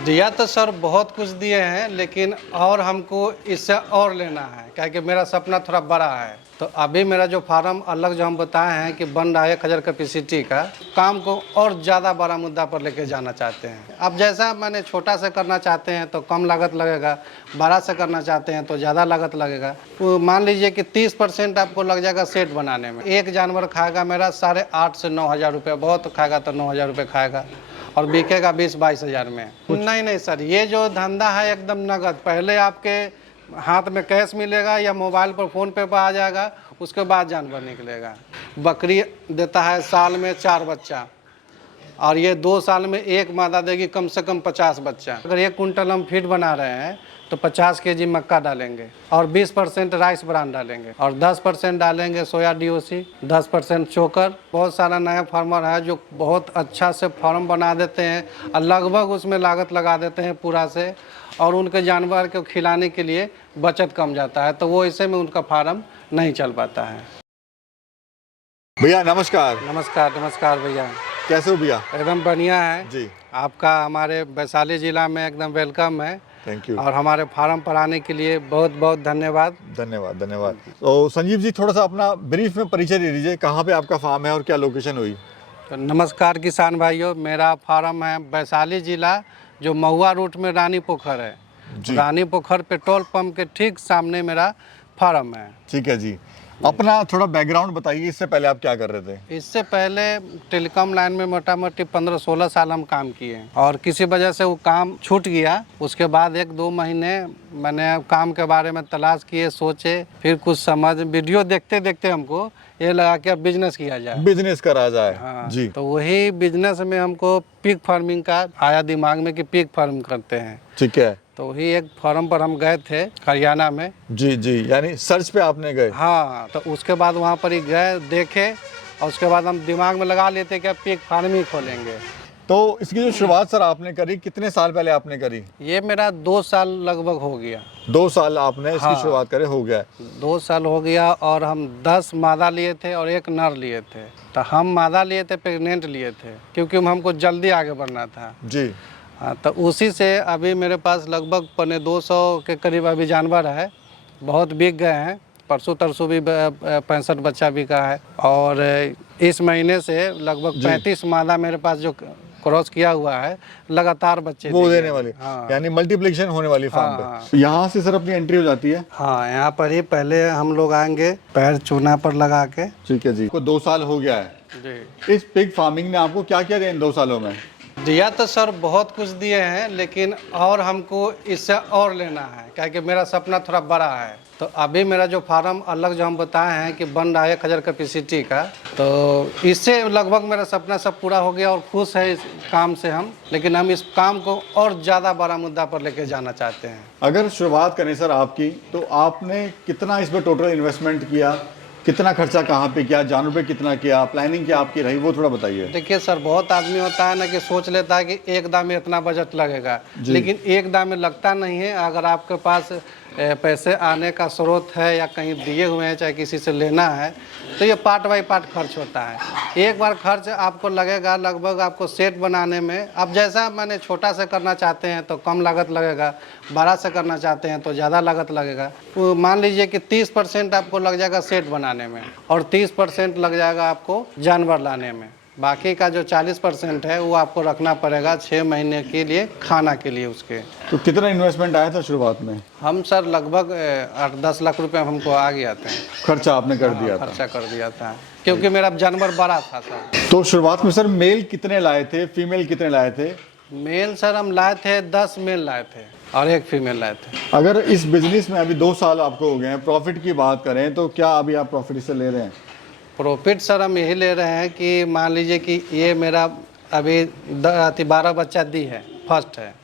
दिया तो सर बहुत कुछ दिए हैं, लेकिन और हमको इससे और लेना है, क्या कि मेरा सपना थोड़ा बड़ा है। तो अभी मेरा जो फार्म अलग जो हम बताए हैं कि बन रहा है 1000 कैपेसिटी का, काम को और ज़्यादा बड़ा मुद्दा पर लेके जाना चाहते हैं। अब जैसा मैंने छोटा से करना चाहते हैं तो कम लागत लगेगा, बड़ा से करना चाहते हैं तो ज़्यादा लागत लगेगा। तो मान लीजिए कि 30% आपको लग जाएगा सेट बनाने में। एक जानवर खाएगा मेरा 8,500 से 9,000 रुपये, बहुत खाएगा तो 9,000 रुपये खाएगा और बिकेगा 20-22 हज़ार में। नहीं सर, ये जो धंधा है एकदम नगद। पहले आपके हाथ में कैश मिलेगा या मोबाइल पर फ़ोन पे आ जाएगा, उसके बाद जानवर निकलेगा। बकरी देता है साल में 4 बच्चा, और ये 2 साल में एक मादा देगी कम से कम 50 बच्चा। अगर 1 कुंटल हम फीड बना रहे हैं तो 50 केजी मक्का डालेंगे और 20% राइस ब्रान डालेंगे और 10% डालेंगे सोया DOC, 10% चोकर। बहुत सारा नया फार्मर है जो बहुत अच्छा से फार्म बना देते हैं और लगभग उसमें लागत लगा देते हैं पूरा से, और उनके जानवर को खिलाने के लिए बचत कम जाता है, तो वो ऐसे में उनका फार्म नहीं चल पाता है। भैया नमस्कार। नमस्कार नमस्कार भैया, कैसे हो भैया? एकदम बढ़िया है जी। आपका हमारे वैशाली ज़िला में एकदम वेलकम है। Thank you. और हमारे फार्म पर आने के लिए बहुत बहुत धन्यवाद। धन्यवाद धन्यवाद। तो संजीव जी, थोड़ा सा अपना ब्रीफ में परिचय दे दीजिए, कहाँ पे आपका फार्म है और क्या लोकेशन हुई? तो नमस्कार किसान भाइयों, मेरा फार्म है वैशाली ज़िला, जो महुआ रूट में रानी पोखर है। रानी पोखर पेट्रोल पंप के ठीक सामने मेरा फार्म है। ठीक है जी। अपना थोड़ा बैकग्राउंड बताइए, इससे पहले आप क्या कर रहे थे? इससे पहले टेलीकॉम लाइन में मोटा मोटी 15-16 साल हम काम किए, और किसी वजह से वो काम छूट गया। उसके बाद 1-2 महीने मैंने काम के बारे में तलाश किए, सोचे, फिर कुछ समझ, वीडियो देखते देखते हमको ये लगा कि अब बिजनेस किया जाए, बिजनेस करा जाए। हाँ जी। तो वही बिजनेस में हमको पिग फार्मिंग का आया दिमाग में कि पिग फार्म करते हैं। ठीक है। तो वही एक फार्म पर हम गए थे हरियाणा में। जी जी, यानी सर्च पे आपने गए? हाँ, तो उसके बाद वहाँ पर ही गए, देखे, और उसके बाद हम दिमाग में लगा लेते कि अब पिग फार्म ही खोलेंगे। तो इसकी जो शुरुआत सर आपने करी, कितने साल पहले आपने करी? ये मेरा 2 साल लगभग हो गया। 2 साल आपने इसकी हाँ। शुरुआत करे, हो गया? 2 साल हो गया, और हम 10 मादा लिए थे और 1 नर लिए थे। तो हम मादा लिए थे, प्रेग्नेंट लिए थे, क्योंकि हमको जल्दी आगे बढ़ना था। जी। हाँ, तो उसी से अभी मेरे पास लगभग 250 के करीब अभी जानवर है। बहुत बिक गए हैं, परसों तरसों भी 65 बच्चा बिका है, और इस महीने से लगभग 35 मादा मेरे पास जो क्रॉस किया हुआ है, लगातार बच्चे वो देने वाले। हाँ। यानी मल्टीप्लिकेशन होने वाली फार्म हाँ। पे। यहाँ से सर अपनी एंट्री हो जाती है? हाँ, यहाँ पर ही पहले हम लोग आएंगे पैर चूना पर लगा के। ठीक है जी। को 2 साल हो गया है जी। इस पिग फार्मिंग ने आपको क्या क्या दिया इन 2 सालों में? दिया तो सर बहुत कुछ दिए हैं, लेकिन और हमको इससे और लेना है, क्या कि मेरा सपना थोड़ा बड़ा है। तो अभी मेरा जो फार्म अलग जो हम बताए हैं कि बन रहा है 1000 कैपेसिटी का, तो इससे लगभग मेरा सपना सब पूरा हो गया और खुश है इस काम से हम। लेकिन हम इस काम को और ज़्यादा बड़ा मुद्दा पर लेके जाना चाहते हैं। अगर शुरुआत करें सर आपकी, तो आपने कितना इसमें टोटल इन्वेस्टमेंट किया, कितना खर्चा कहाँ पे किया, जानवर पे कितना किया, प्लानिंग क्या आपकी रही, वो थोड़ा बताइए। देखिए सर, बहुत आदमी होता है ना कि सोच लेता है कि एक दाम में इतना बजट लगेगा, लेकिन एक दाम में लगता नहीं है। अगर आपके पास पैसे आने का स्रोत है या कहीं दिए हुए हैं, चाहे किसी से लेना है, तो ये पार्ट बाई पार्ट खर्च होता है। एक बार खर्च आपको लगेगा लगभग आपको सेट बनाने में। अब जैसा मैंने छोटा से करना चाहते हैं तो कम लागत लगेगा, बड़ा से करना चाहते हैं तो ज़्यादा लागत लगेगा। तो मान लीजिए कि 30% आपको लग जाएगा सेट बनाने में और 30% लग जाएगा आपको जानवर लाने में। बाकी का जो 40% है वो आपको रखना पड़ेगा 6 महीने के लिए, खाना के लिए उसके। तो कितना इन्वेस्टमेंट आया था शुरुआत में? हम सर लगभग 8-10 लाख रुपए हमको आ गया था। खर्चा आपने कर दिया था? खर्चा कर दिया था, क्योंकि मेरा जानवर बड़ा था सर। तो शुरुआत में सर मेल कितने लाए थे, फीमेल कितने लाए थे? मेल सर हम लाए थे 10 मेल लाए थे और 1 फीमेल लाए थे। अगर इस बिजनेस में अभी 2 साल आपको हो गए हैं, प्रॉफिट की बात करें तो क्या अभी आप प्रॉफिट इससे ले रहे हैं? प्रॉफिट सर हम यही ले रहे हैं कि मान लीजिए कि ये मेरा अभी 12 बच्चा दी है, फर्स्ट है।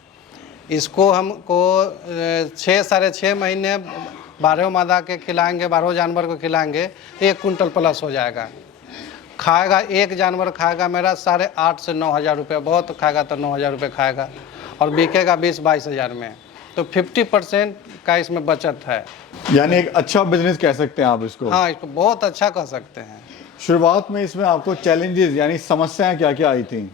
इसको हमको 6-6.5 महीने 12 मादा के खिलाएंगे, 12 जानवर को खिलाएंगे, 1 कुंटल प्लस हो जाएगा। खाएगा, एक जानवर खाएगा मेरा 8,500 से 9,000 रुपये, बहुत खाएगा तो 9,000 रुपये खाएगा, और बिकेगा 20-22 हज़ार में। तो 50% का इसमें बचत है। यानी एक अच्छा बिजनेस कह सकते हैं आप इसको? हाँ, इसको बहुत अच्छा कह सकते हैं। शुरुआत में इसमें आपको चैलेंजेस यानी समस्याएं क्या क्या आई थी?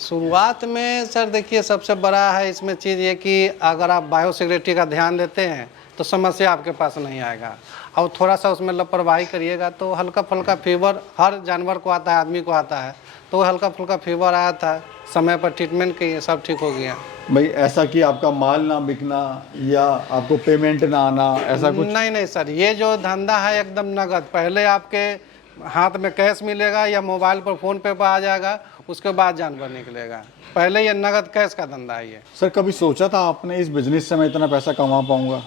शुरुआत में सर देखिए सबसे बड़ा है इसमें चीज़ ये कि अगर आप बायोसिक्योरिटी का ध्यान देते हैं तो समस्या आपके पास नहीं आएगा, और थोड़ा सा उसमें लापरवाही करिएगा तो हल्का फुल्का फीवर हर जानवर को आता है, आदमी को आता है, तो हल्का फुल्का फीवर आया था, समय पर ट्रीटमेंट किए, सब ठीक हो गया। भाई ऐसा कि आपका माल ना बिकना या आपको पेमेंट ना आना, ऐसा कुछ? नहीं नहीं सर, ये जो धंधा है एकदम नगद, पहले आपके हाथ में कैश मिलेगा या मोबाइल पर फ़ोन पे आ जाएगा, उसके बाद जानवर निकलेगा, पहले ये नगद कैश का धंधा है ये। सर कभी सोचा था आपने इस बिजनेस से मैं इतना पैसा कमा पाऊंगा?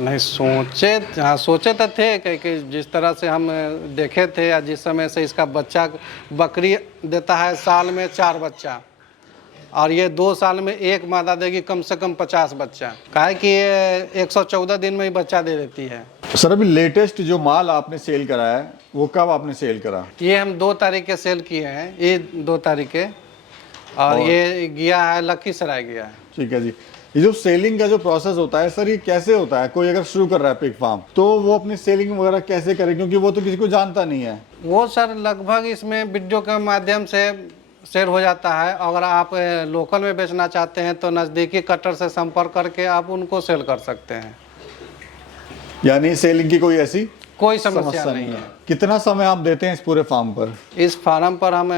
नहीं सोचे, हाँ सोचे तो थे कि जिस तरह से हम देखे थे या जिस समय से इसका बच्चा, बकरी देता है साल में 4 बच्चा, और ये 2 साल में एक मादा देगी कम से कम 50 बच्चा, काहे कि ये 114 दिन में ही बच्चा दे देती है। सर अभी लेटेस्ट जो माल आपने सेल करा है वो कब आपने सेल करा? ये हम 2 तारीख के सेल किए हैं, ये 2 तारीख के, और ये गया है लखीसराय गया है। ठीक है जी। ये जो सेलिंग का जो प्रोसेस होता है सर, ये कैसे होता है? कोई अगर शुरू कर रहा है पिग फार्म तो वो अपनी सेलिंग वगैरह कैसे करे, क्योंकि वो तो किसी को जानता नहीं है। वो सर लगभग इसमें वीडियो के माध्यम से शेयर हो जाता है। अगर आप लोकल में बेचना चाहते हैं तो नज़दीकी कटर से संपर्क करके आप उनको सेल कर सकते हैं, यानी सेलिंग की कोई ऐसी कोई समस्या नहीं है। कितना समय आप देते हैं इस पूरे फार्म पर? इस फार्म पर हम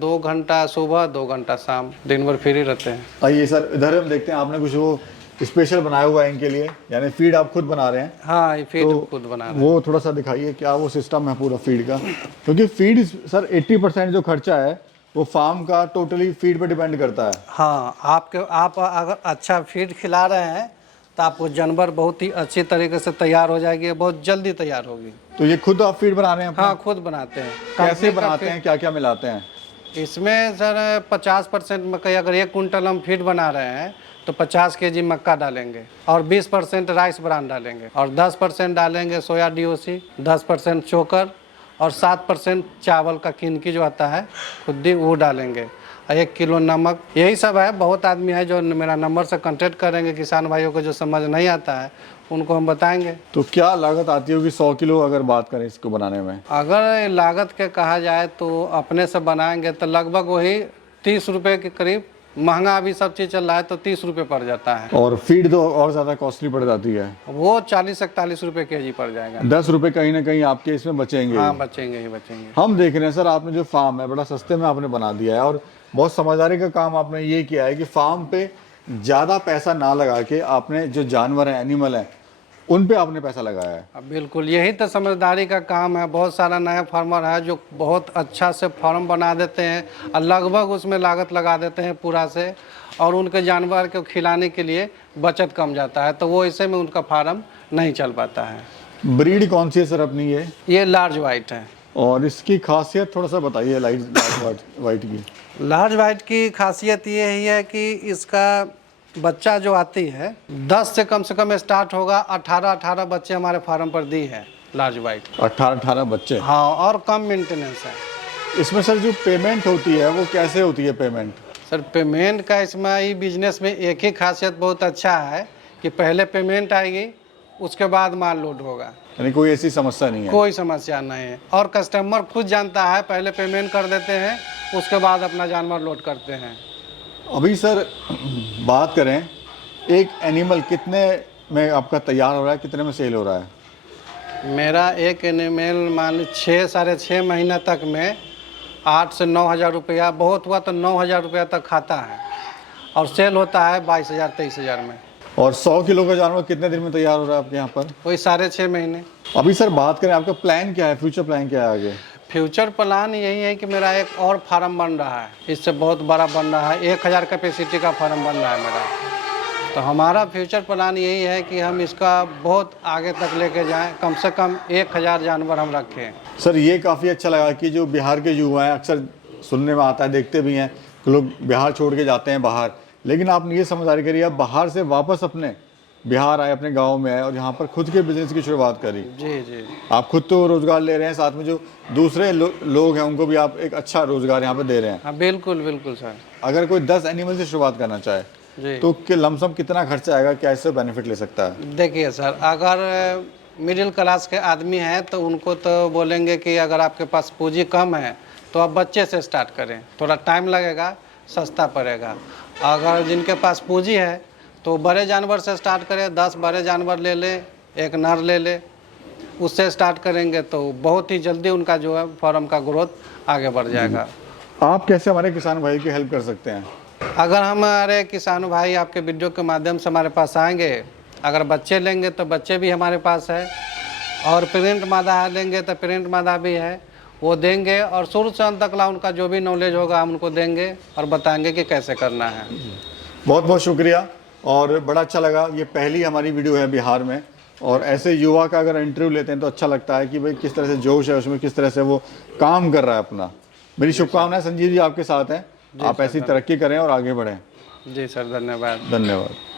2 घंटा सुबह 2 घंटा शाम, दिन भर फ्री रहते हैं। आइए सर इधर हम देखते हैं, आपने कुछ वो स्पेशल बनाया हुआ है इनके लिए, यानी फीड आप खुद बना रहे हैं? हाँ ये फीड तो खुद बना रहे हैं। वो थोड़ा सा दिखाइए क्या वो सिस्टम है पूरा फीड का, क्योंकि फीड सर 80% जो खर्चा है वो फार्म का टोटली फीड पे डिपेंड करता है। हाँ आप अगर अच्छा फीड खिला रहे हैं तो आपको जानवर बहुत ही अच्छी तरीके से तैयार हो जाएगी, बहुत जल्दी तैयार होगी। तो ये खुद आप फीड बना रहे हैं अपना? हाँ खुद बनाते हैं। कैसे कंपनी का बनाते हैं, क्या क्या मिलाते हैं? इसमें सर 50% मकई, अगर 1 कुंटल हम फीड बना रहे हैं तो 50 केजी मक्का डालेंगे, और 20% राइस ब्रान डालेंगे, और 10% डालेंगे सोया DOC, 10% चोकर, और 7% चावल का किनकी जो आता है खुद्दी वो डालेंगे, और 1 किलो नमक। यही सब है। बहुत आदमी है जो मेरा नंबर से कांटेक्ट करेंगे, किसान भाइयों को जो समझ नहीं आता है उनको हम बताएंगे। तो क्या लागत आती होगी 100 किलो अगर बात करें इसको बनाने में? अगर लागत के कहा जाए तो अपने से बनाएंगे तो लगभग वही 30 रुपये के करीब, महंगा अभी सब चीज़ चल रहा है तो 30 रुपये पड़ जाता है। और फीड तो और ज़्यादा कॉस्टली पड़ जाती है, वो 40-41 रुपये केजी पड़ जाएगा। 10 रुपये कहीं ना कहीं आपके इसमें बचेंगे। हाँ बचेंगे ही बचेंगे। हम देख रहे हैं सर आपने जो फार्म है बड़ा सस्ते में आपने बना दिया है, और बहुत समझदारी का काम आपने ये किया है कि फार्म पे ज़्यादा पैसा ना लगा के आपने जो जानवर हैं, एनिमल हैं, उन पे आपने पैसा लगाया है। अब बिल्कुल यही तो समझदारी का काम है। बहुत सारा नया फार्मर है जो बहुत अच्छा से फार्म बना देते हैं और लगभग उसमें लागत लगा देते हैं पूरा से, और उनके जानवर को खिलाने के लिए बचत कम जाता है, तो वो ऐसे में उनका फार्म नहीं चल पाता है। ब्रीड कौन सी है सर अपनी? ये लार्ज वाइट है। और इसकी खासियत थोड़ा सा बताइए लार्ज वाइट की। लार्ज वाइट की खासियत ये है कि इसका बच्चा जो आती है 10 से कम स्टार्ट होगा। 18 बच्चे हमारे फार्म पर दी है लार्ज वाइट। 18 बच्चे? हाँ, और कम मेंटेनेंस है। इसमें सर जो पेमेंट होती है वो कैसे होती है पेमेंट? सर पेमेंट का इसमें ही बिजनेस में एक ही खासियत बहुत अच्छा है कि पहले पेमेंट आएगी, उसके बाद माल लोड होगा, यानी कोई ऐसी समस्या नहीं है? कोई समस्या नहीं है। और कस्टमर खुद जानता है, पहले पेमेंट कर देते हैं, उसके बाद अपना जानवर लोड करते हैं। अभी सर बात करें, एक एनिमल कितने में आपका तैयार हो रहा है, कितने में सेल हो रहा है? मेरा एक एनिमल मान 6-6.5 महीना तक में 8 से 9 हज़ार रुपया, बहुत हुआ तो 9 हज़ार रुपया तक खाता है, और सेल होता है 22,000-23,000 में। और 100 किलो का जानवर कितने दिन में तैयार हो रहा है आपके यहाँ पर? वही 6.5 महीने। अभी सर बात करें आपका प्लान क्या है, फ्यूचर प्लान क्या है आगे? फ्यूचर प्लान यही है कि मेरा एक और फार्म बन रहा है, इससे बहुत बड़ा बन रहा है, 1000 कैपेसिटी का फार्म बन रहा है मेरा। तो हमारा फ्यूचर प्लान यही है कि हम इसका बहुत आगे तक लेके जाएं, कम से कम 1000 जानवर हम रखें। सर ये काफ़ी अच्छा लगा कि जो बिहार के युवा हैं, अक्सर सुनने में आता है, देखते भी हैं कि लोग बिहार छोड़ के जाते हैं बाहर, लेकिन आपने ये समझदारी करी, आप बाहर से वापस अपने बिहार आए, अपने गांव में आए और यहाँ पर खुद के बिजनेस की शुरुआत करी। जी जी। आप खुद तो रोजगार ले रहे हैं, साथ में जो दूसरे लोग हैं उनको भी आप एक अच्छा रोजगार यहाँ पे दे रहे हैं। हाँ बिल्कुल बिल्कुल सर। अगर कोई 10 एनिमल से शुरुआत करना चाहे जी, तो लमसम कितना खर्चा आएगा, क्या इससे बेनिफिट ले सकता है? देखिए सर, अगर मिडिल क्लास के आदमी हैं तो उनको तो बोलेंगे कि अगर आपके पास पूंजी कम है तो आप बच्चे से स्टार्ट करें, थोड़ा टाइम लगेगा सस्ता पड़ेगा। अगर जिनके पास पूंजी है तो बड़े जानवर से स्टार्ट करें, 10 बड़े जानवर ले ले, एक नर ले ले, उससे स्टार्ट करेंगे तो बहुत ही जल्दी उनका जो है फार्म का ग्रोथ आगे बढ़ जाएगा। आप कैसे हमारे किसान भाई की हेल्प कर सकते हैं? अगर हमारे किसान भाई आपके वीडियो के माध्यम से हमारे पास आएंगे, अगर बच्चे लेंगे तो बच्चे भी हमारे पास है, और प्रिंट मादा लेंगे तो प्रिंट मादा भी है, वो देंगे। और शुरू से अंत तक ला उनका जो भी नॉलेज होगा हम उनको देंगे और बताएंगे कि कैसे करना है। बहुत बहुत शुक्रिया, और बड़ा अच्छा लगा। ये पहली हमारी वीडियो है बिहार में, और ऐसे युवा का अगर इंटरव्यू लेते हैं तो अच्छा लगता है कि भाई किस तरह से जोश है उसमें, किस तरह से वो काम कर रहा है अपना। मेरी शुभकामनाएं संजीव जी आपके साथ हैं, आप ऐसी तरक्की करें और आगे बढ़ें। जी सर, धन्यवाद। धन्यवाद।